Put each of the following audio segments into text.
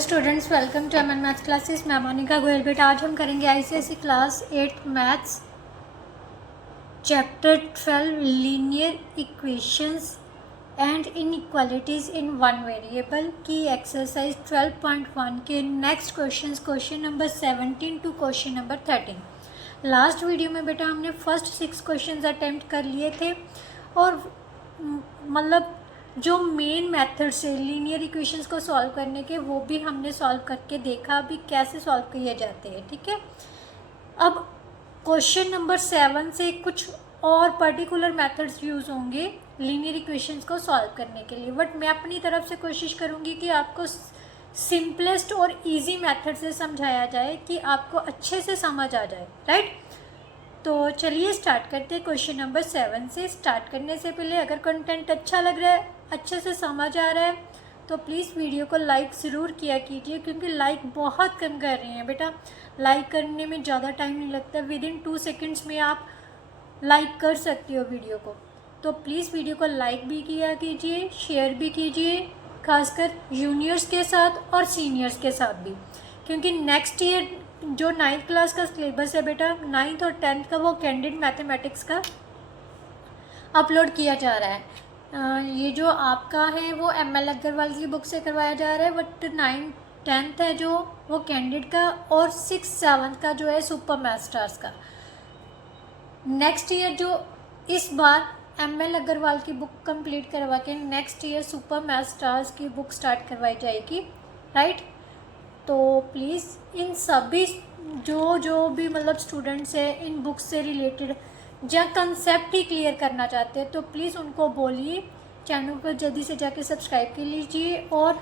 Hello students, welcome to MN maths classes. मैं मोनिका गोयल। बेटा आज हम करेंगे ICSE class 8 maths chapter 12 linear equations and inequalities in one variable की एक्सरसाइज 12.1 के next question number 17 to question number 13। Last video में बेटा हमने फर्स्ट 6 क्वेश्चंस अटेम्प्ट कर लिए थे और मतलब जो मेन मेथड से लीनियर इक्वेशंस को सॉल्व करने के वो भी हमने सॉल्व करके देखा अभी कैसे सॉल्व किए जाते हैं। ठीक है, अब क्वेश्चन नंबर 7 से कुछ और पर्टिकुलर मेथड्स यूज़ होंगे लीनियर इक्वेशंस को सॉल्व करने के लिए, बट मैं अपनी तरफ से कोशिश करूँगी कि आपको सिंपलेस्ट और इजी मेथड से समझाया जाए कि आपको अच्छे से समझ आ जाए। राइट, तो चलिए स्टार्ट करते हैं क्वेश्चन नंबर 7 से। स्टार्ट करने से पहले अगर कंटेंट अच्छा लग रहा है, अच्छे से समझ आ रहा है, तो प्लीज़ वीडियो को लाइक ज़रूर किया कीजिए, क्योंकि लाइक बहुत कम कर रहे हैं बेटा। लाइक करने में ज़्यादा टाइम नहीं लगता, विदिन 2 सेकेंड्स में आप लाइक कर सकते हो वीडियो को। तो प्लीज़ वीडियो को लाइक भी किया कीजिए, शेयर भी कीजिए, खासकर जूनियर्स के साथ और सीनियर्स के साथ भी, क्योंकि नेक्स्ट ईयर जो 9th क्लास का सिलेबस है बेटा, 9th और 10th का, वो कैंडिड मैथमेटिक्स का अपलोड किया जा रहा है। ये जो आपका है वो ML अग्रवाल की बुक से करवाया जा रहा है, बट 9th 10th है जो वो कैंडिड का, और 6th 7th का जो है सुपर मैथ स्टार्स का। नेक्स्ट ईयर जो इस बार ML अग्रवाल की बुक कंप्लीट करवा के next year super math stars की बुक स्टार्ट करवाई जाएगी। राइट, तो प्लीज़ इन सभी जो भी मतलब स्टूडेंट्स हैं इन बुक्स से रिलेटेड या कंसेप्ट ही क्लियर करना चाहते हैं, तो प्लीज़ उनको बोलिए चैनल को जल्दी से जाके सब्सक्राइब कर लीजिए और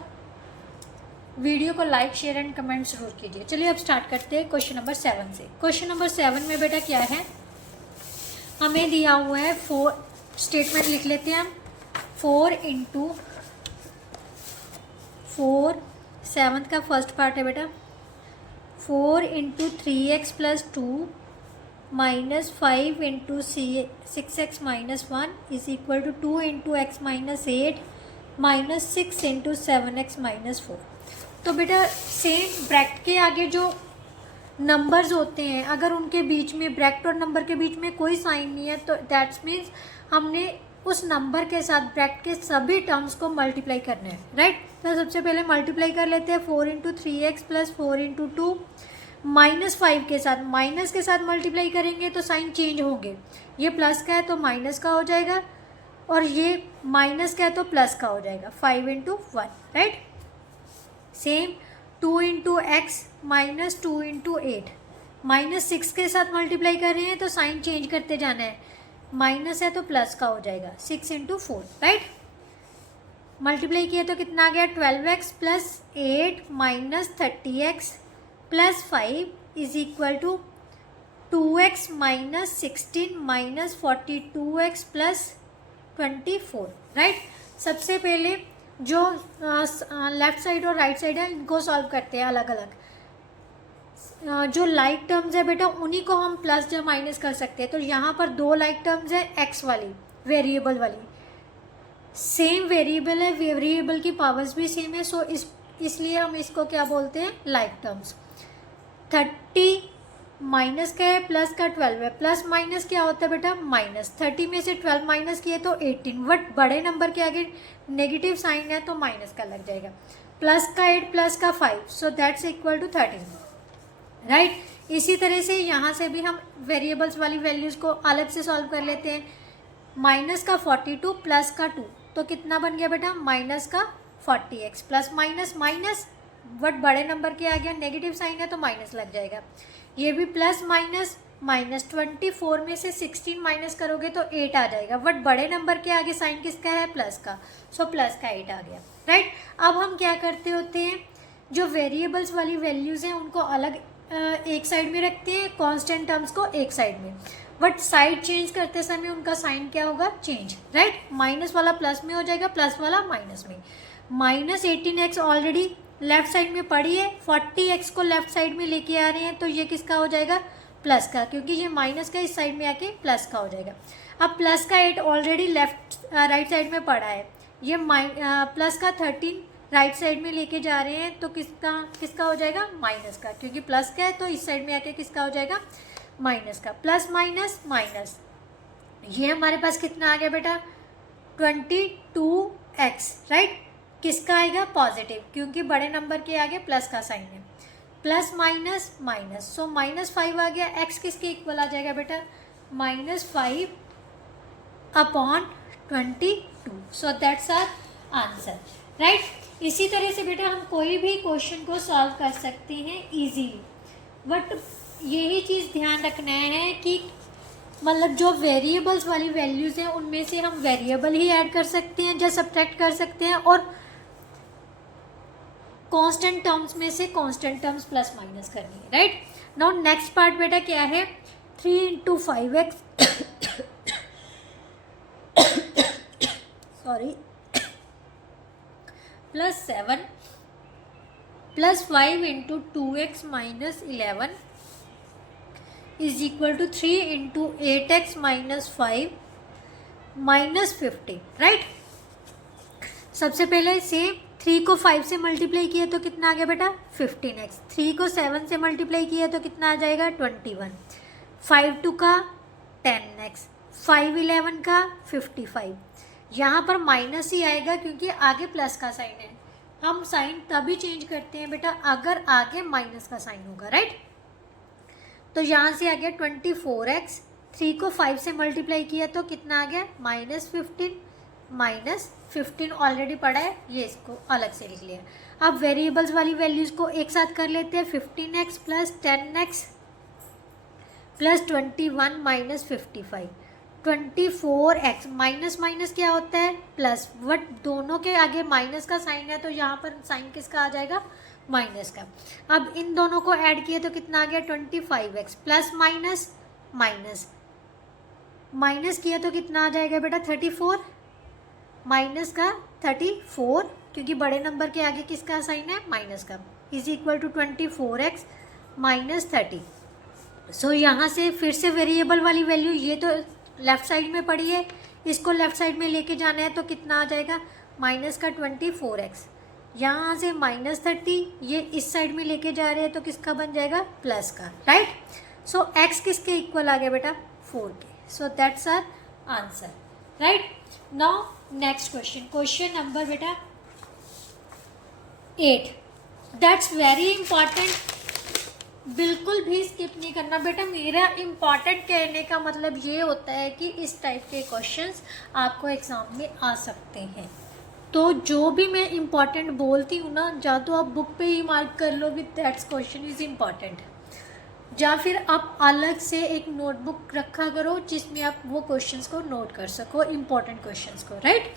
वीडियो को लाइक शेयर एंड कमेंट ज़रूर कीजिए। चलिए अब स्टार्ट करते हैं क्वेश्चन नंबर 7 से। क्वेश्चन नंबर 7 में बेटा क्या है, हमें दिया हुआ है 4 स्टेटमेंट लिख लेते हैं हम। 4 इंटू 4 7th का फर्स्ट पार्ट है बेटा, 4 into 3x plus 2 minus 5 into 6x minus 1 is equal to 2 into x minus 8 minus 6 into 7x minus 4। तो बेटा सेम ब्रैकेट के आगे जो नंबर्स होते हैं, अगर उनके बीच में ब्रैकेट और नंबर के बीच में कोई साइन नहीं है, तो दैट्स मीन्स हमने उस नंबर के साथ ब्रैकेट के सभी टर्म्स को मल्टीप्लाई करना है। राइट, तो सबसे पहले मल्टीप्लाई कर लेते हैं। 4 into 3x plus 4 into 2 minus 5 के साथ, माइनस के साथ मल्टीप्लाई करेंगे तो साइन चेंज होंगे। ये प्लस का है तो माइनस का हो जाएगा, और ये माइनस का है तो प्लस का हो जाएगा। 5 into 1। Right, same 2 into x minus 2 into 8 minus 6 के साथ मल्टीप्लाई कर रहे हैं तो साइन चेंज करते जाना है, माइनस है तो प्लस का हो जाएगा। 6 इंटू 4। राइट, मल्टीप्लाई किया तो कितना आ गया, 12x plus 8 minus 30x plus 5 is equal to 2x minus 16 minus 42x plus 24। Right, सबसे पहले जो लेफ़्ट साइड और राइट साइड है इनको सॉल्व करते हैं अलग अलग। जो लाइक टर्म्स है बेटा उन्हीं को हम प्लस या माइनस कर सकते हैं। तो यहाँ पर 2 लाइक टर्म्स है, एक्स वाली वेरिएबल वाली, सेम वेरिएबल है, वेरिएबल की पावर्स भी सेम है, सो इसलिए हम इसको क्या बोलते हैं, लाइक टर्म्स। 30 माइनस का है, प्लस का 12 है, प्लस माइनस क्या होता है बेटा, माइनस। 30 में से 12 माइनस किए तो 18, बट बड़े नंबर के आगे नेगेटिव साइन है तो माइनस का लग जाएगा। प्लस का 8 प्लस का 5, so that's equal to 13। Right, इसी तरह से यहाँ से भी हम वेरिएबल्स वाली वैल्यूज़ को अलग से सॉल्व कर लेते हैं। माइनस का 42 प्लस का 2, तो कितना बन गया बेटा, माइनस का 40x plus minus minus, but बड़े नंबर के आ गया नेगेटिव साइन है तो माइनस लग जाएगा। ये भी प्लस माइनस माइनस, 24 में से 16 माइनस करोगे तो 8 आ जाएगा, बट बड़े नंबर के आगे साइन किसका है, प्लस का, सो प्लस का 8 आ गया। राइट, अब हम क्या करते होते हैं, जो वेरिएबल्स वाली वैल्यूज़ हैं उनको अलग एक साइड में रखते हैं, कांस्टेंट टर्म्स को एक साइड में, बट साइड चेंज करते समय उनका साइन क्या होगा, चेंज। राइट, माइनस वाला प्लस में हो जाएगा, प्लस वाला माइनस में। Minus 18x already left side में पड़ी है, 40x को लेफ्ट साइड में लेके आ रहे हैं तो ये किसका हो जाएगा, प्लस का, क्योंकि ये माइनस का इस साइड में आके प्लस का हो जाएगा। अब प्लस का 8 ऑलरेडी लेफ्ट राइट साइड में पड़ा है, ये प्लस का 13 राइट साइड में लेके जा रहे हैं तो किसका किसका हो जाएगा, माइनस का, क्योंकि प्लस का है तो इस साइड में आके किसका हो जाएगा, माइनस का। प्लस माइनस माइनस, ये हमारे पास कितना आ गया बेटा, 22x, राइट। किसका आएगा, पॉजिटिव, क्योंकि बड़े नंबर के आगे प्लस का साइन है। प्लस माइनस माइनस, सो -5 आ गया। x किसके इक्वल आ जाएगा बेटा, -5 upon 22, so that's our answer, right. इसी तरह से बेटा हम कोई भी क्वेश्चन को सॉल्व कर सकते हैं इजीली, बट यही चीज़ ध्यान रखना है कि मतलब जो वेरिएबल्स वाली वैल्यूज़ हैं उनमें से हम वेरिएबल ही ऐड कर सकते हैं या सब्ट्रैक्ट कर सकते हैं, और कांस्टेंट टर्म्स में से कांस्टेंट टर्म्स प्लस माइनस करनी है, राइट। नाउ नेक्स्ट पार्ट बेटा क्या है, 3 × 5x sorry +7 +5 × 2x - 11 is equal to 3 × 8x - 5 -50, right. सबसे पहले सेम 3 को 5 से मल्टीप्लाई किया तो कितना आ गया बेटा, 15x। 3 को 7 से मल्टीप्लाई किया तो कितना आ जाएगा, 21। 5 2 का 10x, 5 11 का 55। यहाँ पर माइनस ही आएगा क्योंकि आगे प्लस का साइन है। हम साइन तभी चेंज करते हैं बेटा अगर आगे माइनस का साइन होगा, राइट। तो यहाँ से आ गया 24x, 3 को 5 से मल्टीप्लाई किया तो कितना आ गया, -15 -15 ऑलरेडी पड़ा है, ये इसको अलग से लिख लिया। अब वेरिएबल्स वाली वैल्यूज़ को एक साथ कर लेते हैं, 15x + 10x + 21 - 55, 24x। Minus minus क्या होता है, प्लस, बट दोनों के आगे माइनस का साइन है तो यहाँ पर साइन किसका आ जाएगा, माइनस का। अब इन दोनों को ऐड किए तो कितना आ गया, 25x, plus minus minus minus किया तो कितना आ जाएगा बेटा, 34, माइनस का 34, क्योंकि बड़े नंबर के आगे किसका साइन है, माइनस का, इज इक्वल टू 24x - 30। सो यहाँ से फिर से वेरिएबल वाली वैल्यू, ये तो लेफ्ट साइड में पड़ी है, इसको लेफ्ट साइड में लेके जाना है तो कितना आ जाएगा, माइनस का 24x, यहाँ से -30, ये इस साइड में लेके जा रहे हैं तो किसका बन जाएगा, प्लस का, राइट। सो x किसके इक्वल आ गया बेटा, 4 के। So that's our answer, right. Now next question, question number बेटा 8, दैट्स वेरी इंपॉर्टेंट, बिल्कुल भी स्किप नहीं करना बेटा। मेरा इम्पॉर्टेंट कहने का मतलब ये होता है कि इस टाइप के क्वेश्चंस आपको एग्ज़ाम में आ सकते हैं, तो जो भी मैं इम्पॉर्टेंट बोलती हूँ ना, या तो आप बुक पे ही मार्क कर लो with that's question is important, या फिर आप अलग से एक नोटबुक रखा करो जिसमें आप वो क्वेश्चंस को नोट कर सको, इम्पॉर्टेंट क्वेश्चंस को, राइट।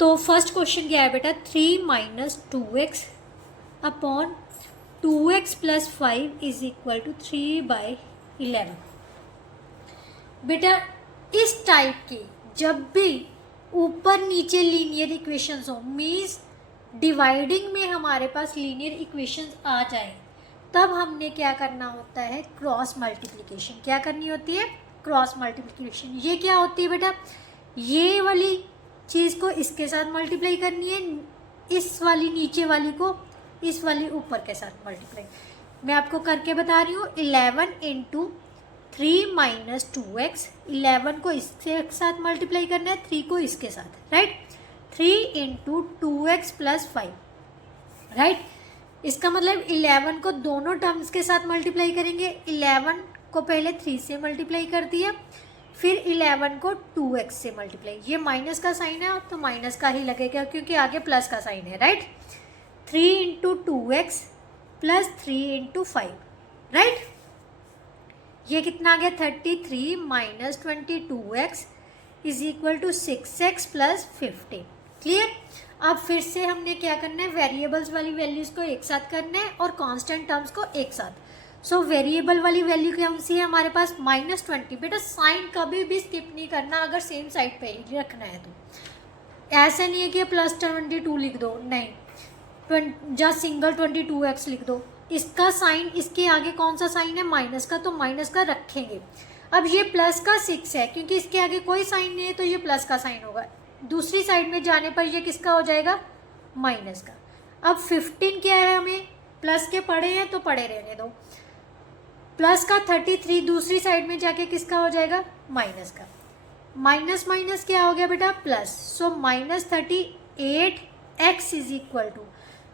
तो फर्स्ट क्वेश्चन क्या है बेटा, 3 - 2x upon 2x + 5 is equal to 3/11। बेटा इस टाइप के जब भी ऊपर नीचे लीनियर इक्वेशंस हो, मीन्स डिवाइडिंग में हमारे पास लीनियर इक्वेशंस आ जाए, तब हमने क्या करना होता है, क्रॉस मल्टीप्लिकेशन। क्या करनी होती है, क्रॉस मल्टीप्लिकेशन। ये क्या होती है बेटा, ये वाली चीज़ को इसके साथ मल्टीप्लाई करनी है, इस वाली नीचे वाली को इस वाली ऊपर के साथ मल्टीप्लाई। मैं आपको करके बता रही हूँ, 11 × 3 - 2x, 11 को इसके साथ मल्टीप्लाई करना है, 3 को इसके साथ, राइट। 3 × 2x + 5, right. इसका मतलब 11 को दोनों टर्म्स के साथ मल्टीप्लाई करेंगे। 11 को पहले 3 से मल्टीप्लाई कर दिया, फिर 11 को 2x से मल्टीप्लाई। ये माइनस का साइन है तो माइनस का ही लगेगा क्योंकि आगे प्लस का साइन है, राइट। 3 × 2x + 3 × 5, right. ये कितना आ गया, 33 - 22x is equal to 6x + 15। Clear. अब फिर से हमने क्या करना है, वेरिएबल्स वाली वैल्यूज़ को एक साथ करना है और कांस्टेंट टर्म्स को एक साथ। सो वेरिएबल वाली वैल्यू कौन सी है हमारे पास, -20। बेटा साइन कभी भी स्किप नहीं करना अगर सेम साइड पे ही रखना है तो। ऐसा नहीं है कि +22 लिख दो, नहीं, या सिंगल 22x लिख दो। इसका साइन, इसके आगे कौन सा साइन है, माइनस का, तो माइनस का रखेंगे। अब ये प्लस का 6 है क्योंकि इसके आगे कोई साइन नहीं है तो ये प्लस का साइन होगा। दूसरी साइड में जाने पर ये किसका हो जाएगा, माइनस का। अब 15 क्या है, हमें प्लस के पड़े हैं तो पड़े रहने दो। प्लस का 33 दूसरी साइड में जाके किसका हो जाएगा, माइनस का। माइनस माइनस क्या हो गया बेटा, plus. So -38 x is equal to,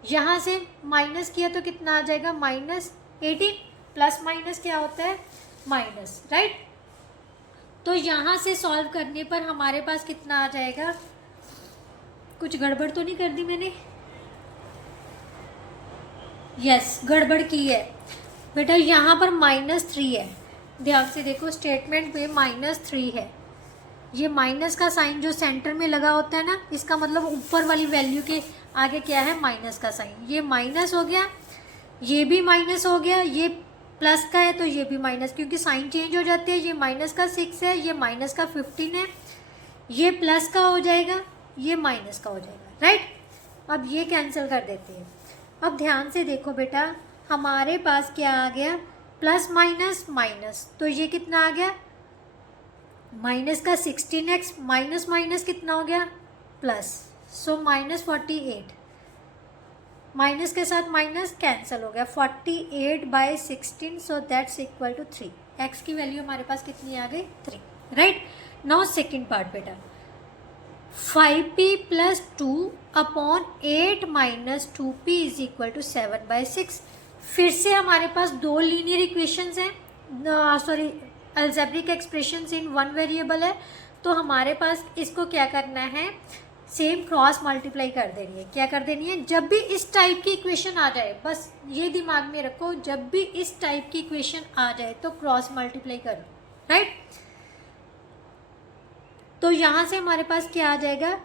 यहाँ से माइनस किया तो कितना आ जाएगा, -18। प्लस माइनस क्या होता है, माइनस, राइट। तो यहाँ से सॉल्व करने पर हमारे पास कितना आ जाएगा, कुछ गड़बड़ तो नहीं कर दी मैंने, यस गड़बड़ की है बेटा। यहाँ पर -3 है, ध्यान से देखो स्टेटमेंट में -3 है। ये माइनस का साइन जो सेंटर में लगा होता है ना, इसका मतलब ऊपर वाली वैल्यू के आगे क्या है, माइनस का साइन। ये माइनस हो गया, ये भी माइनस हो गया, ये प्लस का है तो ये भी माइनस, क्योंकि साइन चेंज हो जाती है। ये माइनस का 6 है, ये माइनस का 15 है, ये प्लस का हो जाएगा, ये माइनस का हो जाएगा, राइट। अब ये कैंसिल कर देते हैं। अब ध्यान से देखो बेटा, हमारे पास क्या आ गया, प्लस माइनस माइनस, तो ये कितना आ गया, माइनस का 16x, माइनस माइनस कितना हो गया, प्लस। सो -48, माइनस के साथ माइनस कैंसिल हो गया, 48/16, so that's equal to 3। x की वैल्यू हमारे पास कितनी आ गई, 3, राइट। नाउ सेकेंड पार्ट बेटा, 5p + 2/8 - 2p is equal to 7/6। फिर से हमारे पास दो लीनियर इक्वेशंस हैं, सॉरी अलजेब्रिक एक्सप्रेशंस इन वन वेरिएबल है। तो हमारे पास इसको क्या करना है, सेम क्रॉस मल्टीप्लाई कर देनी है। क्या कर देनी है, जब भी इस टाइप की इक्वेशन आ जाए, बस ये दिमाग में रखो, जब भी इस टाइप की इक्वेशन आ जाए तो क्रॉस मल्टीप्लाई करो, राइट। तो यहाँ से हमारे पास क्या आ जाएगा,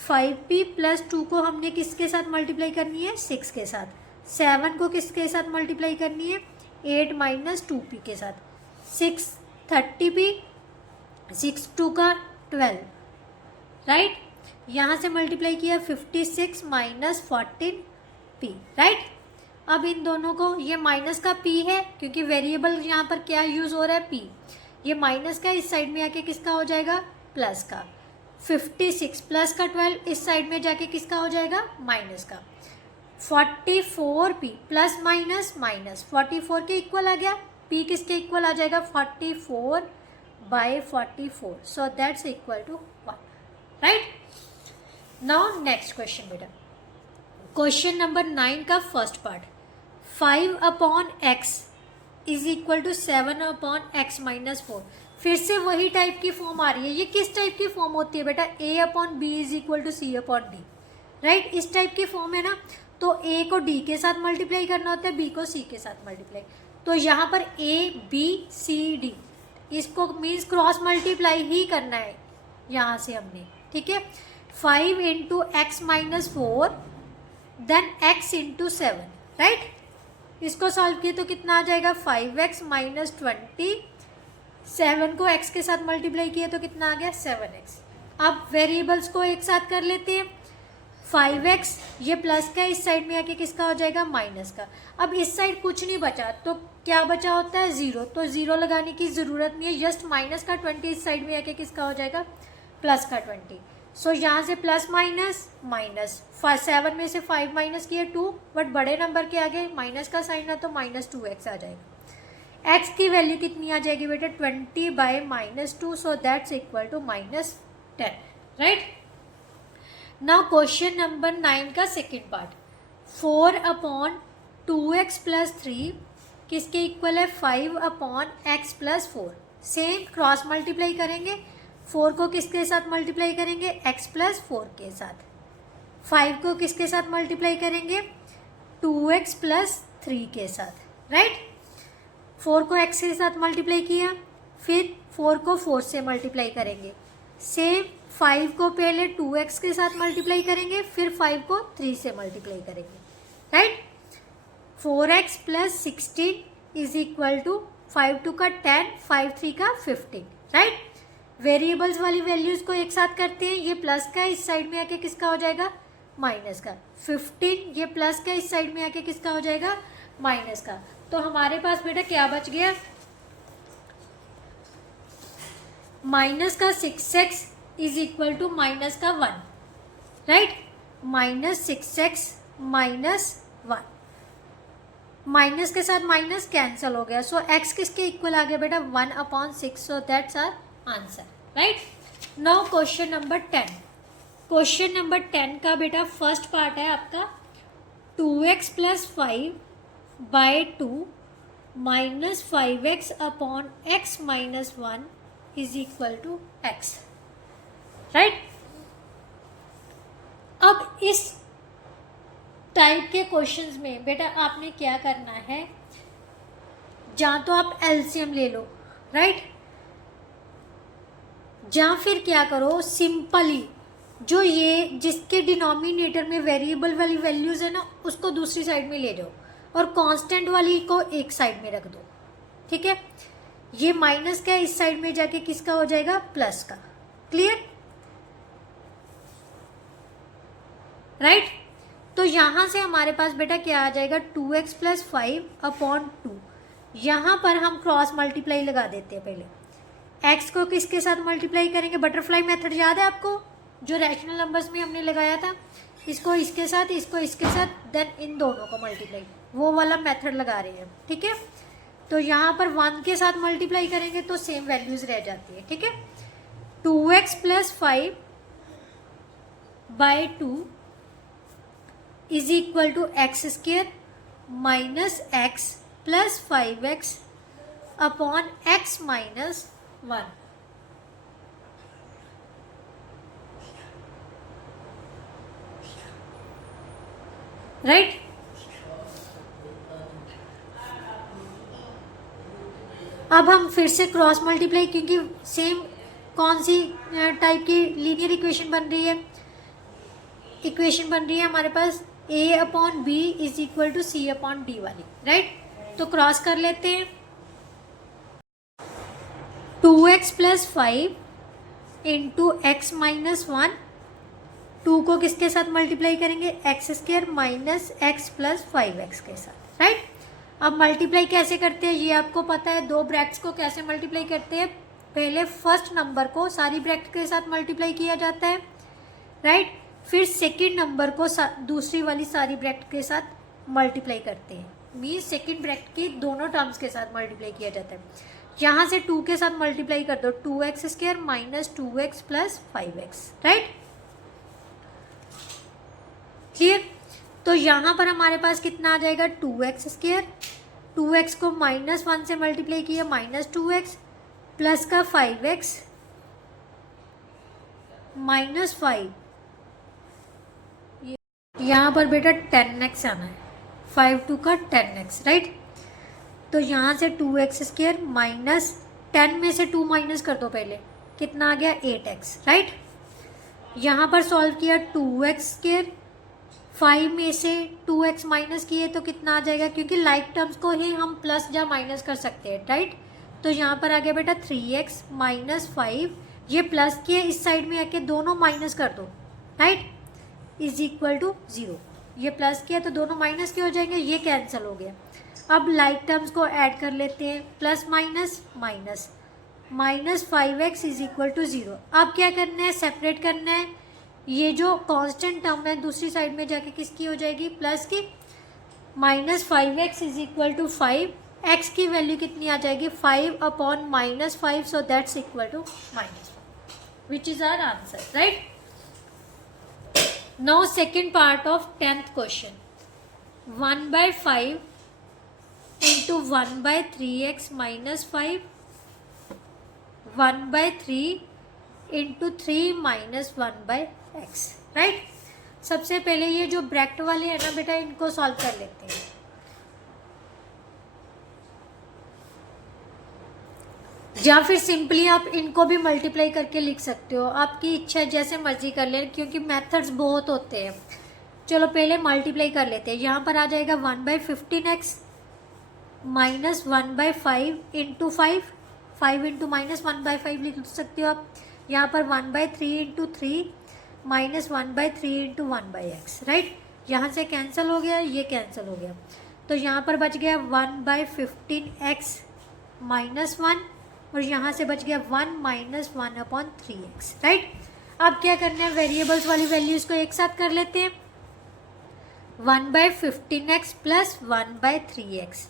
5p + 2 को हमने किसके साथ मल्टीप्लाई करनी है, 6 के साथ। 7 को किसके साथ मल्टीप्लाई करनी है, 8 - 2p के साथ। 6 30p, 6 2 का 12, राइट। यहाँ से मल्टीप्लाई किया 56 - 14p, राइट। अब इन दोनों को, ये माइनस का p है क्योंकि वेरिएबल यहाँ पर क्या यूज़ हो रहा है, p। ये माइनस का इस साइड में आके किसका हो जाएगा, प्लस का। 56 प्लस का 12 इस साइड में जाके किसका हो जाएगा, माइनस का। 44p प्लस माइनस माइनस 44 के इक्वल आ गया, p किसके इक्वल आ जाएगा, 44/44, so that's equal to 1, right. Now next question बेटा, क्वेश्चन नंबर 9 का first part, 5/x is equal to 7/x - 4। फिर से वही टाइप की फॉर्म आ रही है। ये किस टाइप की फॉर्म होती है बेटा, a/b is equal to c/d, right. इस टाइप की फॉर्म है ना, तो a को d के साथ मल्टीप्लाई करना होता है, b को c के साथ मल्टीप्लाई। तो यहाँ पर a b c d, इसको मीन्स क्रॉस मल्टीप्लाई ही करना है यहाँ से हमने, ठीक है। 5 × x - 4 देन x × 7, राइट। इसको सॉल्व किए तो कितना आ जाएगा, 5x - 20। 7 को x के साथ मल्टीप्लाई किया तो कितना आ गया, 7x। अब वेरिएबल्स को एक साथ कर लेते हैं। 5x ये प्लस का, इस साइड में आके किसका हो जाएगा, माइनस का। अब इस साइड कुछ नहीं बचा तो क्या बचा होता है, 0। तो 0 लगाने की ज़रूरत नहीं है, जस्ट माइनस का 20 इस साइड में आके किसका हो जाएगा, प्लस का 20। सो यहाँ से प्लस माइनस माइनस, 7 में से 5 माइनस किया 2, बट बड़े नंबर के आगे माइनस का साइन है तो -2x आ जाएगा। x की वैल्यू कितनी आ जाएगी बेटा, 20/-2, so that's equal to -10, right. Now question number 9 का सेकेंड पार्ट, 4/2x + 3 किसके इक्वल है, 5/x + 4। सेम क्रॉस मल्टीप्लाई करेंगे, 4 को किसके साथ मल्टीप्लाई करेंगे, x + 4 के साथ। 5 को किसके साथ मल्टीप्लाई करेंगे, 2x + 3 के साथ, राइट। 4 को x के साथ मल्टीप्लाई किया, फिर 4 को 4 से मल्टीप्लाई करेंगे। सेम 5 को पहले 2x के साथ मल्टीप्लाई करेंगे, फिर 5 को 3 से मल्टीप्लाई करेंगे, right. 4x + 16 is equal to 5 2 का 10, 5 3 का 15, राइट। वेरिएबल्स वाली वैल्यूज़ को एक साथ करते हैं। ये प्लस का इस साइड में आके किसका हो जाएगा, माइनस का। 15 ये प्लस का इस साइड में आके किसका हो जाएगा, माइनस का। तो हमारे पास बेटा क्या बच गया, माइनस का 6x is equal to minus का 1, राइट। -6x -1, माइनस के साथ माइनस कैंसिल हो गया, सो x किसके इक्वल आ गया बेटा 1/6, so that's our answer, right. Now question number 10। Question number 10 का बेटा फर्स्ट पार्ट है आपका 2x + 5/2 - 5x upon x - 1 is equal to x, right. अब इस टाइप के क्वेश्चंस में बेटा आपने क्या करना है, जहाँ तो आप एलसीएम ले लो, राइट, या फिर क्या करो सिंपली जो ये जिसके डिनोमिनेटर में वेरिएबल वाली वैल्यूज है ना उसको दूसरी साइड में ले जाओ और कांस्टेंट वाली को एक साइड में रख दो, ठीक है। ये माइनस का इस साइड में जाके किसका हो जाएगा प्लस का, क्लियर, राइट। तो यहां से हमारे पास बेटा क्या आ जाएगा 2x + 5/2। यहां पर हम क्रॉस मल्टीप्लाई लगा देते हैं। पहले x को किसके साथ मल्टीप्लाई करेंगे, बटरफ्लाई मेथड याद है आपको जो रैशनल नंबर्स में हमने लगाया था, इसको इसके साथ, इसको इसके साथ, देन इन दोनों को मल्टीप्लाई, वो वाला मेथड लगा रहे हैं, ठीक है। तो यहाँ पर 1 के साथ मल्टीप्लाई करेंगे तो सेम वैल्यूज रह जाती है, ठीक है। 2x + 5/2 is equal to x² - x + 5x upon x - 1, right. अब हम फिर से क्रॉस मल्टीप्लाई, क्योंकि सेम कौन सी टाइप की लीनियर इक्वेशन बन रही है, इक्वेशन बन रही है हमारे पास a/b is equal to c/d वाली, राइट। तो क्रॉस कर लेते हैं। 2x + 5 इंटू x - 1, 2 को किसके साथ मल्टीप्लाई करेंगे x² - x + 5x के साथ, राइट। अब मल्टीप्लाई कैसे करते हैं ये आपको पता है, दो ब्रैकेट्स को कैसे मल्टीप्लाई करते हैं, पहले फर्स्ट नंबर को सारी ब्रैकेट के साथ मल्टीप्लाई किया जाता है, राइट। फिर सेकंड नंबर को दूसरी वाली सारी ब्रैकेट के साथ मल्टीप्लाई करते हैं, मीन्स सेकंड ब्रैकेट की दोनों टर्म्स के साथ मल्टीप्लाई किया जाता है। यहाँ से 2 के साथ मल्टीप्लाई कर दो, 2x² - 2x + 5x, right, clear. तो यहाँ पर हमारे पास कितना आ जाएगा 2x², 2x को -1 से मल्टीप्लाई किया -2x प्लस का 5x -5, यहाँ पर बेटा 10x आना है, 5 का 10x, राइट। तो यहाँ से 2x² माइनस 10 में से 2 माइनस कर दो, पहले कितना आ गया 8x, राइट। यहाँ पर सॉल्व किया 2x², 5 में से 2x माइनस किए तो कितना आ जाएगा, क्योंकि लाइक टर्म्स को ही हम प्लस या माइनस कर सकते हैं, राइट। तो यहाँ पर आ गया बेटा 3x - 5, ये प्लस किए इस साइड में आके दोनों माइनस कर दो, राइट, इज इक्वल टू 0। ये प्लस किया तो दोनों माइनस के हो जाएंगे, ये कैंसिल हो गया। अब लाइक टर्म्स को ऐड कर लेते हैं, plus minus minus, -5x is equal to 0। अब क्या करना है, सेपरेट करना है, ये जो कांस्टेंट टर्म है दूसरी साइड में जाके किसकी हो जाएगी प्लस की, -5x is equal to 5, x की वैल्यू कितनी आ जाएगी 5/-5, so that's equal to -5, which is our answer, right. Now second part of 10th question, 1/5 into 1/3x - 5, 1/3 into 3 - 1/x, right. सबसे पहले ये जो ब्रैकेट वाले हैं ना बेटा, इनको सॉल्व कर लेते हैं। या फिर सिंपली आप इनको भी मल्टीप्लाई करके लिख सकते हो, आपकी इच्छा है, जैसे मर्जी कर ले, क्योंकि मेथड्स बहुत होते हैं। चलो पहले मल्टीप्लाई कर लेते हैं। यहाँ पर आ जाएगा 1/15x माइनस 1/5 इंटू 5 इंटू -1/5 लिख सकते हो आप। यहाँ पर 1/3 into 3 minus 1/3 into 1/x, right. यहाँ से कैंसिल हो गया, ये कैंसिल हो गया, तो यहाँ पर बच गया 1/15x माइनस 1, और यहाँ से बच गया 1 - 1/3x, राइट। अब क्या करना है, वेरिएबल्स वाली वैल्यूज़ को एक साथ कर लेते हैं। 1/15x plus 1/3x,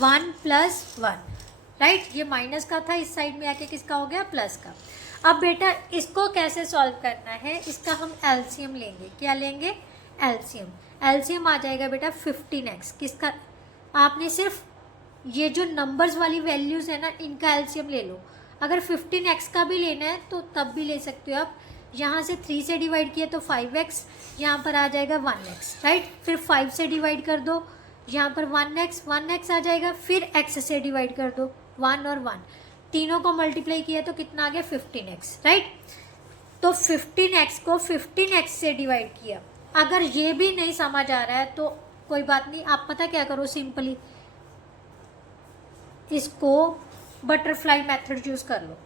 1 + 1, right. ये माइनस का था, इस साइड में आके किसका हो गया, प्लस का। अब बेटा इसको कैसे सॉल्व करना है, इसका हम एलसीएम लेंगे। क्या लेंगे, एलसीएम। एलसीएम आ जाएगा बेटा 15x, किसका, आपने सिर्फ ये जो नंबर्स वाली वैल्यूज़ है ना, इनका एलसीएम ले लो। अगर 15x का भी लेना है तो तब भी ले सकते हो आप। यहाँ से 3 से डिवाइड किया तो 5x, यहाँ पर आ जाएगा 1x, राइट। फिर 5 से डिवाइड कर दो, यहाँ पर 1x आ जाएगा। फिर x से डिवाइड कर दो, 1 और 1, तीनों को मल्टीप्लाई किया तो कितना आ गया, 15x, राइट। तो 15x को 15x से डिवाइड किया। अगर ये भी नहीं समझ आ रहा है तो कोई बात नहीं, आप पता क्या करो, सिंपली इसको बटरफ्लाई मेथड यूज़ कर लो।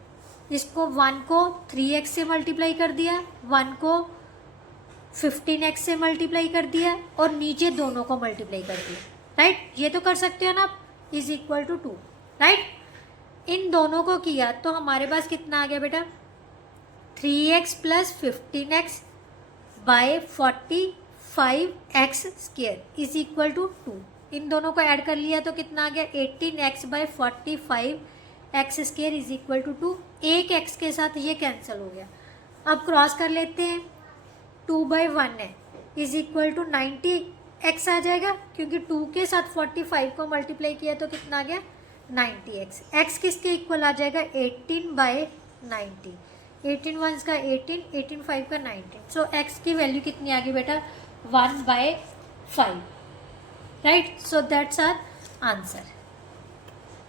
इसको 1 को 3x से मल्टीप्लाई कर दिया, 1 को 15x से मल्टीप्लाई कर दिया और नीचे दोनों को मल्टीप्लाई कर दिया, राइट। ये तो कर सकते हो ना आप, इज इक्वल टू 2, राइट। इन दोनों को किया तो हमारे पास कितना आ गया बेटा, 3x plus 15x by 45x square is equal to 2। इन दोनों को ऐड कर लिया तो कितना आ गया, 18x by 45x square is equal to 2। एक x के साथ ये कैंसिल हो गया। अब क्रॉस कर लेते हैं, 2/1 है, इज इक्वल टू 90x आ जाएगा, क्योंकि 2 के साथ 45 को मल्टीप्लाई किया तो कितना आ गया, 90x। x किसके इक्वल आ जाएगा, 18/90, 18 1 का 18, 18 5 का 19। सो x की वैल्यू कितनी आ गई बेटा, 1/5, right. So that's our answer.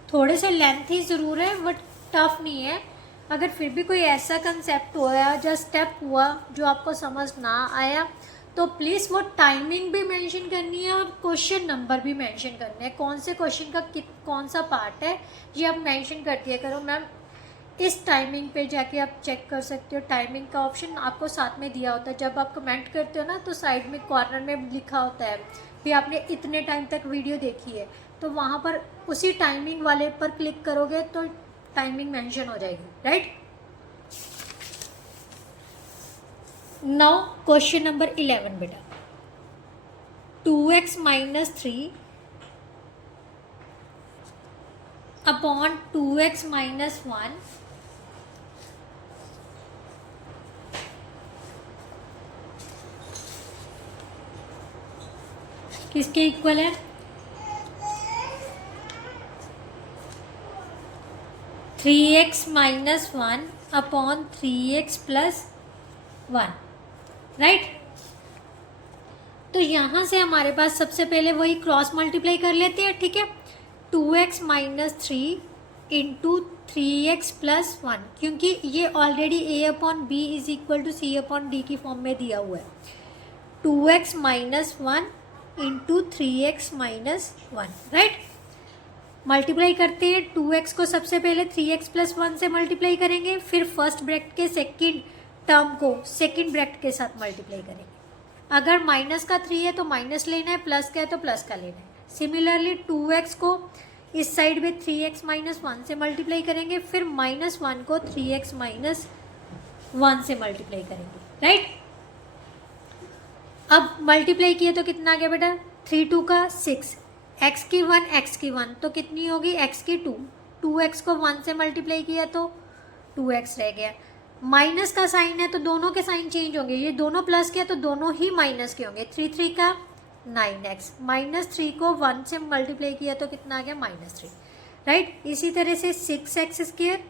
थोड़े से लेंथी ज़रूर है बट टफ नहीं है। अगर फिर भी कोई ऐसा कंसेप्ट हुआ या स्टेप हुआ जो आपको समझ ना आया तो प्लीज़ वो टाइमिंग भी मेंशन करनी है और क्वेश्चन नंबर भी मेंशन करना है, कौन से क्वेश्चन का कौन सा पार्ट है ये आप मेंशन कर दिया करो। मैम इस टाइमिंग पे जाके आप चेक कर सकते हो, टाइमिंग का ऑप्शन आपको साथ में दिया होता है। जब आप कमेंट करते हो ना तो साइड में कॉर्नर में लिखा होता है भी आपने इतने टाइम तक वीडियो देखी है, तो वहाँ पर उसी टाइमिंग वाले पर क्लिक करोगे तो टाइमिंग मेंशन हो जाएगी, राइट। नाउ क्वेश्चन नंबर 11 बेटा, 2x minus 3 upon 2x minus 1 किसके इक्वल है, 3x minus 1 upon 3x plus 1, right. तो यहाँ से हमारे पास सबसे पहले वही क्रॉस मल्टीप्लाई कर लेते हैं, ठीक है। 2x minus 3 into 3x plus 1, क्योंकि ये already a/b is equal to c/d की फॉर्म में दिया हुआ है। 2x minus 1 into 3x minus 1, right. Multiply करते हैं, 2x को सबसे पहले 3x प्लस 1 से मल्टीप्लाई करेंगे, फिर फर्स्ट ब्रैकेट के सेकंड टर्म को सेकंड ब्रैकेट के साथ मल्टीप्लाई करेंगे। अगर माइनस का 3 है तो माइनस लेना है, प्लस का है तो प्लस का लेना है। सिमिलरली 2x को इस साइड में 3x माइनस 1 से मल्टीप्लाई करेंगे, फिर माइनस 1 को 3x माइनस 1 से मल्टीप्लाई करेंगे, राइट। अब मल्टीप्लाई किए तो कितना आ गया बेटा, 3 2 का 6, x की 1 x की 1 तो कितनी होगी, x की 2, 2x को 1 से मल्टीप्लाई किया तो 2x रह गया। माइनस का साइन है तो दोनों के साइन चेंज होंगे, ये दोनों प्लस किया तो दोनों ही माइनस के होंगे। 3 3 का 9x, माइनस 3 को 1 से मल्टीप्लाई किया तो कितना आ गया, -3, राइट। इसी तरह से 6x square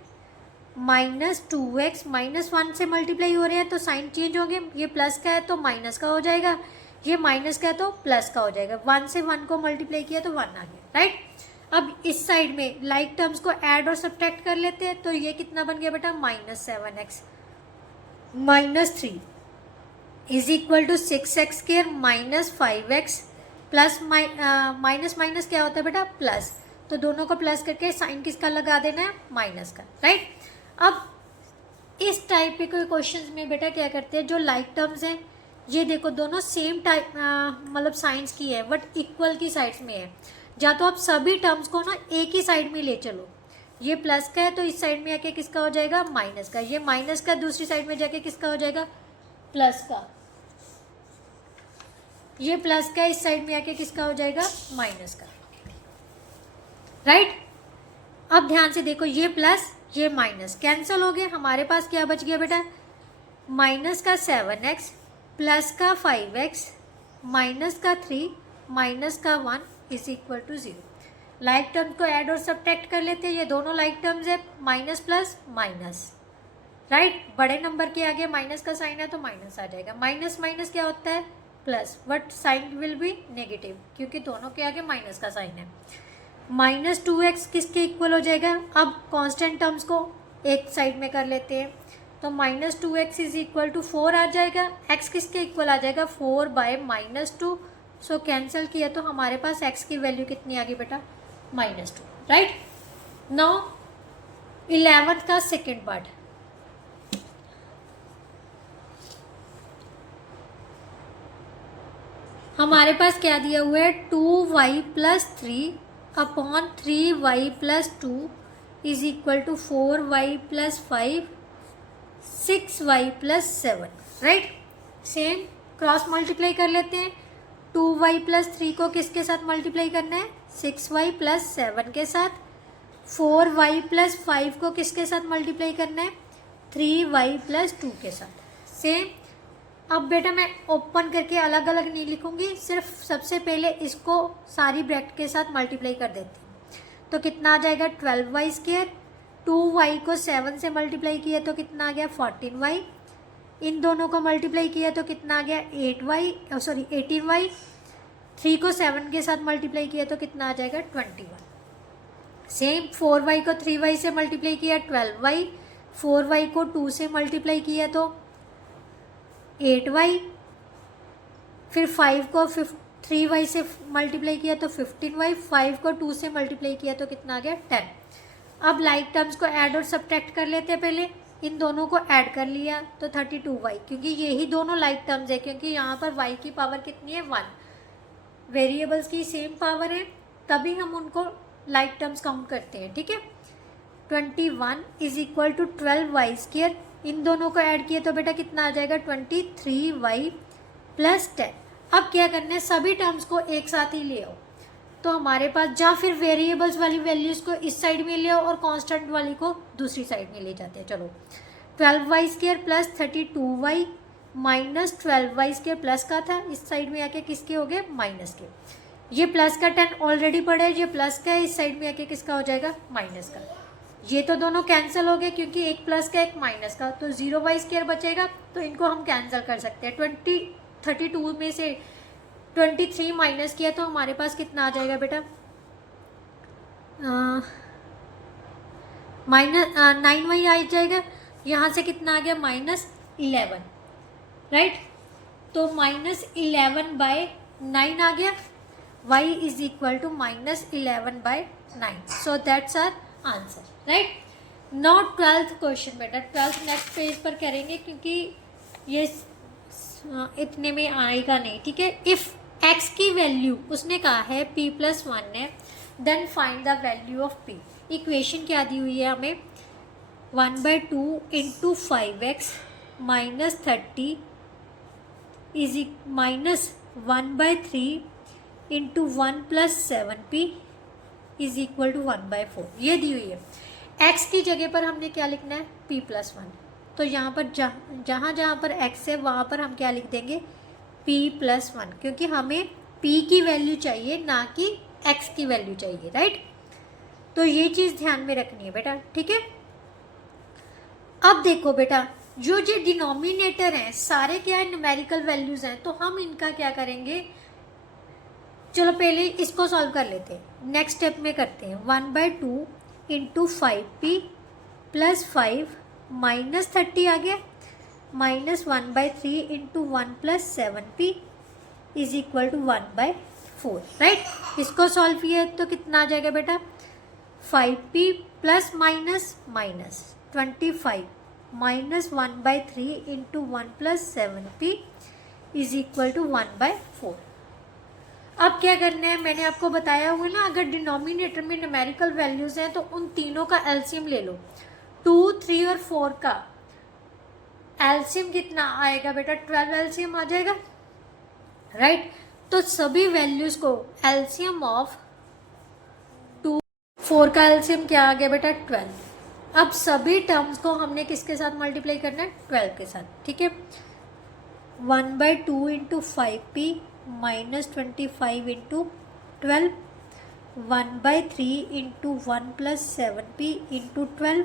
minus 2x minus 1 से मल्टीप्लाई हो रहे हैं तो साइन चेंज हो गए, ये प्लस का है तो माइनस का हो जाएगा, ये माइनस का है तो प्लस का हो जाएगा। 1 से 1 को मल्टीप्लाई किया तो 1 आ गया, राइट। अब इस साइड में लाइक टर्म्स को ऐड और सब्ट्रैक्ट कर लेते हैं, तो ये कितना बन गया बेटा, -7x minus 3 is equal to 6x square minus 5x plus minus minus क्या होता है बेटा, प्लस, तो दोनों को प्लस करके साइन किसका लगा देना है, माइनस का, राइट। अब इस टाइप के कोई क्वेश्चंस में बेटा क्या करते हैं, जो लाइक टर्म्स हैं ये देखो दोनों सेम टाइप मतलब साइंस की है बट इक्वल की साइड्स में है, या तो आप सभी टर्म्स को ना एक ही साइड में ले चलो। ये प्लस का है तो इस साइड में आके किसका हो जाएगा, माइनस का, ये माइनस का दूसरी साइड में जाके किसका हो जाएगा, प्लस का। ये प्लस का इस साइड में आके किसका हो जाएगा, माइनस का, राइट। अब ध्यान से देखो, ये प्लस ये माइनस कैंसिल हो गए, हमारे पास क्या बच गया बेटा, माइनस का 7x प्लस का 5x माइनस का 3 माइनस का 1 is equal to 0। Like terms को ऐड और सब्ट्रैक्ट कर लेते हैं, ये दोनों लाइक टर्म्स है, माइनस प्लस माइनस, राइट। बड़े नंबर के आगे माइनस का साइन है तो माइनस आ जाएगा, माइनस माइनस क्या होता है plus, but sign will be negative क्योंकि दोनों के आगे माइनस का साइन है। माइनस 2x किसके इक्वल हो जाएगा, अब कांस्टेंट टर्म्स को एक साइड में कर लेते हैं, तो minus 2x is equal to 4 आ जाएगा, x किसके इक्वल आ जाएगा 4 बाय -2, सो कैंसिल किया तो हमारे पास x की वैल्यू कितनी आ गई बेटा, -2, राइट। नाउ 11th का सेकेंड पार्ट, हमारे पास क्या दिया हुआ है, 2y plus 3 upon 3y plus 2 is equal to 4y plus 5 6y plus 7, right. Same cross multiply कर लेते हैं, 2y प्लस 3 को किसके साथ मल्टीप्लाई करना है, 6y प्लस 7 के साथ, 4y प्लस 5 को किसके साथ मल्टीप्लाई करना है, 3y प्लस 2 के साथ, सेम। अब बेटा मैं ओपन करके अलग अलग नहीं लिखूंगी, सिर्फ सबसे पहले इसको सारी ब्रैकेट के साथ मल्टीप्लाई कर देती हूँ, तो कितना आ जाएगा 12y स्क्वायर, 2y को 7 से मल्टीप्लाई किया तो कितना आ गया 14y, इन दोनों को मल्टीप्लाई किया तो कितना आ गया 18y, 3 को 7 के साथ मल्टीप्लाई किया तो कितना आ जाएगा 21। सेम 4y को 3y से मल्टीप्लाई किया 12y, 4y को 2 से मल्टीप्लाई किया तो 8y, फिर 5 को 3y से मल्टीप्लाई किया तो 15y, 5 को 2 से मल्टीप्लाई किया तो कितना आ गया 10। अब लाइक टर्म्स को ऐड और सब्ट्रैक्ट कर लेते हैं, पहले इन दोनों को ऐड कर लिया तो 32y, क्योंकि यही दोनों लाइक टर्म्स है, क्योंकि यहाँ पर y की पावर कितनी है 1, वेरिएबल्स की सेम पावर है तभी हम उनको लाइक टर्म्स काउंट करते हैं, ठीक है। 21 is equal to 12y square, इन दोनों को ऐड किया तो बेटा कितना आ जाएगा 23y प्लस 10। अब क्या करना है, सभी टर्म्स को एक साथ ही ले आओ, तो हमारे पास या फिर वेरिएबल्स वाली वैल्यूज़ को इस साइड में ले आओ और कांस्टेंट वाली को दूसरी साइड में ले जाते हैं। चलो 12y square plus 32y minus 12y square plus का था, इस साइड में आके किसके हो गए माइनस के, ये प्लस का 10 ऑलरेडी पड़ा है, ये प्लस का है, इस साइड में आके किसका हो जाएगा माइनस का, ये तो दोनों कैंसिल हो गए क्योंकि एक प्लस का एक माइनस का, तो 0y स्क्वायर बचेगा, तो इनको हम कैंसिल कर सकते हैं। 32 में से 23 माइनस किया तो हमारे पास कितना आ जाएगा बेटा, -9y आ जाएगा, यहाँ से कितना आ गया -11, राइट। तो -11 बाय 9 आ गया, y is equal to -11 by 9, so that's our answer, right. Now 12th question बेटा, 12th नेक्स्ट पेज पर करेंगे क्योंकि ये इतने में आएगा नहीं, ठीक है। इफ़ x की वैल्यू उसने कहा है p + 1 है, then find the value of p। Equation क्या दी हुई है हमें, 1/2 into 5x minus 30 is minus 1/3 into 1 + 7p is equal to 1/4, ये दी हुई है। x की जगह पर हमने क्या लिखना है p + 1, तो यहाँ पर जहाँ पर x है वहाँ पर हम क्या लिख देंगे p + 1, क्योंकि हमें p की वैल्यू चाहिए ना कि x की वैल्यू चाहिए, राइट। तो ये चीज़ ध्यान में रखनी है बेटा, ठीक है। अब देखो बेटा, जो ये डिनोमिनेटर हैं सारे क्या है न्यूमेरिकल वैल्यूज़ हैं, तो हम इनका क्या करेंगे, चलो पहले इसको सॉल्व कर लेते हैं, नेक्स्ट स्टेप में करते हैं। 1/2 इंटू 5p प्लस 5 माइनस 30 आ गया, minus 1/3 into 1 + 7p is equal to 1/4, right. इसको सॉल्व किया तो कितना आ जाएगा बेटा, 5p plus minus minus 25 minus 1/3 into 1 + 7p is equal to 1/4। अब क्या करना है, मैंने आपको बताया हुआ ना, अगर डिनोमिनेटर में न्यूमेरिकल वैल्यूज़ हैं तो उन तीनों का एलसीएम ले लो। 2, 3 और 4 का एलसीएम कितना आएगा बेटा, 12 एलसीएम आ जाएगा, राइट। तो सभी वैल्यूज़ को एलसीएम ऑफ 4 का एलसीएम क्या आ गया बेटा 12। अब सभी टर्म्स को हमने किसके साथ मल्टीप्लाई करना है 12 के साथ, ठीक है। 1/2 into 5p minus 25 into 12, 1/3 into 1 plus 7p into 12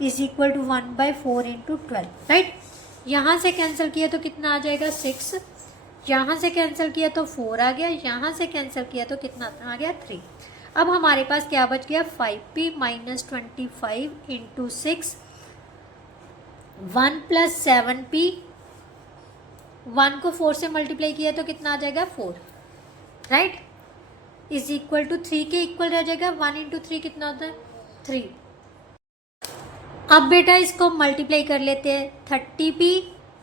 is equal to 1/4 into 12, right. यहाँ से कैंसिल किया तो कितना आ जाएगा 6, यहाँ से कैंसिल किया तो 4 आ गया, यहाँ से कैंसिल किया तो कितना आ गया 3। अब हमारे पास क्या बच गया 5p minus 25 into 6, 1 plus 7p, 1 को 4 से मल्टीप्लाई किया तो कितना आ जाएगा 4, राइट, इज इक्वल टू 3 के इक्वल रह जाएगा। 1 इंटू 3 कितना होता है 3। अब बेटा इसको मल्टीप्लाई कर लेते हैं 30p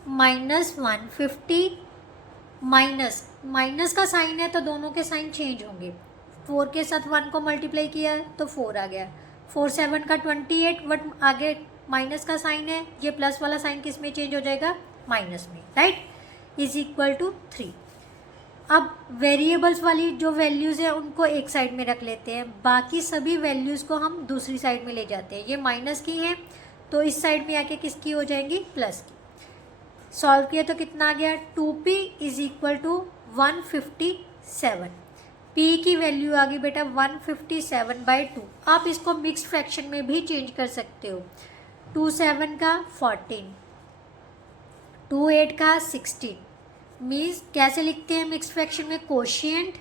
माइनस 150, माइनस का साइन है तो दोनों के साइन चेंज होंगे। 4 के साथ 1 को मल्टीप्लाई किया है तो 4 आ गया, 4 7 का 28, बट आगे माइनस का साइन है, ये प्लस वाला साइन किस में चेंज हो जाएगा माइनस में, राइट, इज इक्वल टू 3। अब वेरिएबल्स वाली जो वैल्यूज़ है उनको एक साइड में रख लेते हैं, बाकी सभी वैल्यूज़ को हम दूसरी साइड में ले जाते हैं। ये माइनस की हैं तो इस साइड में आके किसकी हो जाएंगी प्लस की। सॉल्व किया तो कितना आ गया 2p is equal to 157, p की वैल्यू आ गई बेटा 157/2। आप इसको मिक्स फ्रैक्शन में भी चेंज कर सकते हो। 2 7 का 14, 2 8 का 16, मीन्स कैसे लिखते हैं मिक्स फ्रैक्शन में, quotient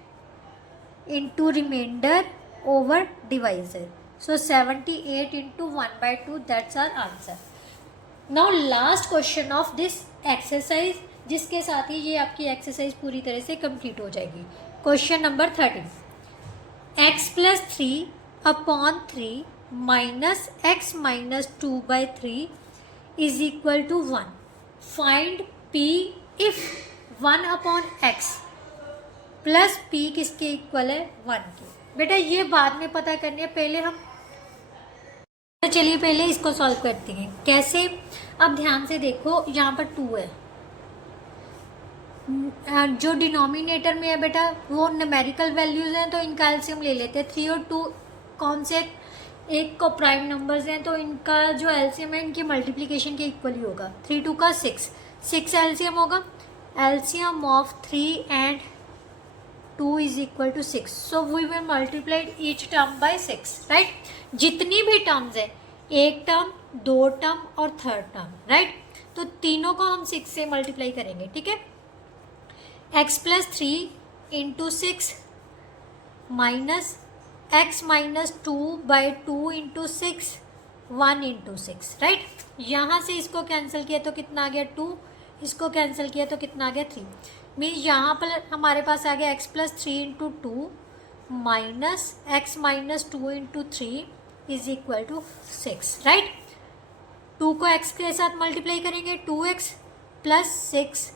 into remainder over divisor. So 78 into 1/2, that's our answer. Now last question of this exercise, जिसके साथ ही ये आपकी एक्सरसाइज पूरी तरह से कंप्लीट हो जाएगी। Question number 13, x plus 3/3 minus x minus 2/3 is equal to 1। Find p if 1/x plus p किसके इक्वल है 1 के। बेटा ये बाद में पता करनी है, पहले हम चलिए पहले इसको सॉल्व करते हैं। कैसे, अब ध्यान से देखो, यहाँ पर 2 है, जो डिनोमिनेटर में है बेटा वो न्यूमेरिकल वैल्यूज़ हैं तो इनका एलसीएम ले लेते हैं। 3 और 2 कौन से एक को प्राइम नंबर्स हैं तो इनका जो एलसीएम है इनकी मल्टीप्लिकेशन के इक्वल ही होगा। 3 2 का 6 एलसीएम होगा। LCM of 3 and 2 is equal to 6। So we will multiply each term by 6, right. जितनी भी टर्म्स है, एक टर्म, 2 टर्म और 3rd टर्म, राइट, तो तीनों को हम 6 से मल्टीप्लाई करेंगे, ठीक है। x plus 3 into 6 minus x minus 2/2 into 6, 1 into 6, right. यहाँ से इसको कैंसिल किया तो कितना आ गया 2, इसको कैंसिल किया तो कितना आ गया 3। मीन्स यहाँ पर हमारे पास आ गया x plus 3 into 2 minus x minus 2 into 3 is equal to 6, right. 2 को x के साथ मल्टीप्लाई करेंगे 2x प्लस 6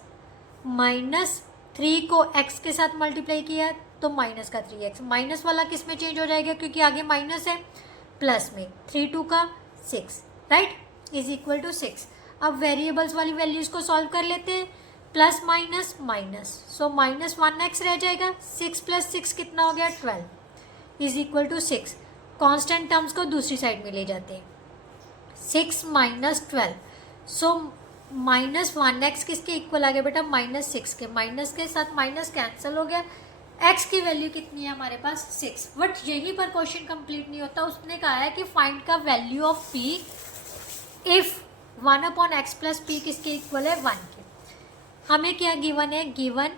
माइनस 3 को x के साथ मल्टीप्लाई किया तो माइनस का 3x, माइनस वाला किस में चेंज हो जाएगा क्योंकि आगे माइनस है, प्लस में 3 2 का 6, राइट, इज इक्वल टू 6। अब वेरिएबल्स वाली वैल्यूज़ को सॉल्व कर लेते हैं, plus minus minus, so minus 1x रह जाएगा। 6 प्लस 6 कितना हो गया 12 is equal to 6। Constant terms को दूसरी साइड में ले जाते हैं, 6 माइनस 12, सो माइनस 1x किसके इक्वल आ गया बेटा -6 के, माइनस के साथ माइनस कैंसिल हो गया। x की वैल्यू कितनी है हमारे पास 6। बट यहीं पर क्वेश्चन कंप्लीट नहीं होता, उसने कहा है कि फाइंड का value of p if 1/x plus p किसके इक्वल है 1 के। हमें क्या गिवन है, गिवन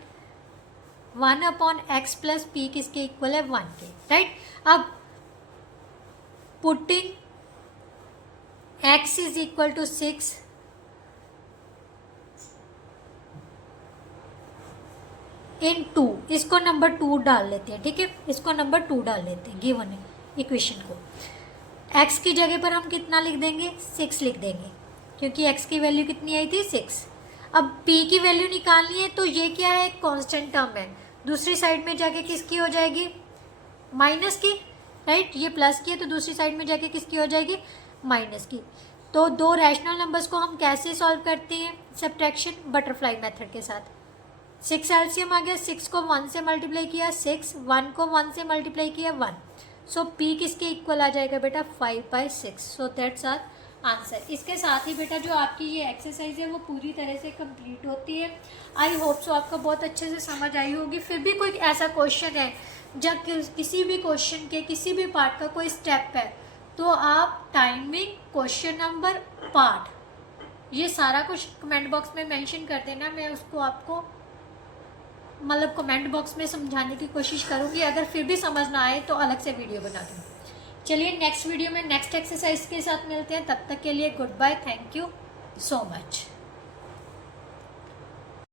1/x प्लस p किसके इक्वल है 1 के, राइट। अब putting x is equal to 6 in 2, इसको नंबर 2 डाल लेते हैं, ठीक है, इसको नंबर 2 डाल लेते हैं गिवन है इक्वेशन को। x की जगह पर हम कितना लिख देंगे 6 लिख देंगे क्योंकि x की वैल्यू कितनी आई थी 6। अब p की वैल्यू निकालनी है तो ये क्या है कांस्टेंट टर्म है, दूसरी साइड में जाके किसकी हो जाएगी माइनस की, राइट, ये प्लस की है तो दूसरी साइड में जाके किसकी हो जाएगी माइनस की। तो दो रैशनल नंबर्स को हम कैसे सॉल्व करते हैं सब्ट्रैक्शन, बटरफ्लाई मेथड के साथ। 6 एलसीएम आ गया, 6 को 1 से मल्टीप्लाई किया 6, 1 को 1 से मल्टीप्लाई किया 1, सो पी किसके इक्वल आ जाएगा बेटा 5/6, सो दैट्स आर आंसर। इसके साथ ही बेटा जो आपकी ये एक्सरसाइज है वो पूरी तरह से कंप्लीट होती है। आई होप सो आपको बहुत अच्छे से समझ आई होगी। फिर भी कोई ऐसा क्वेश्चन है जब किसी भी क्वेश्चन के किसी भी पार्ट का कोई स्टेप है तो आप टाइमिंग, क्वेश्चन नंबर, पार्ट, ये सारा कुछ कमेंट बॉक्स में मेंशन कर देना। मैं उसको आपको मतलब कमेंट बॉक्स में समझाने की कोशिश करूँगी। अगर फिर भी समझ ना आए तो अलग से वीडियो बना दूँ। चलिए नेक्स्ट वीडियो में नेक्स्ट एक्सरसाइज के साथ मिलते हैं। तब तक के लिए good bye, thank you so much.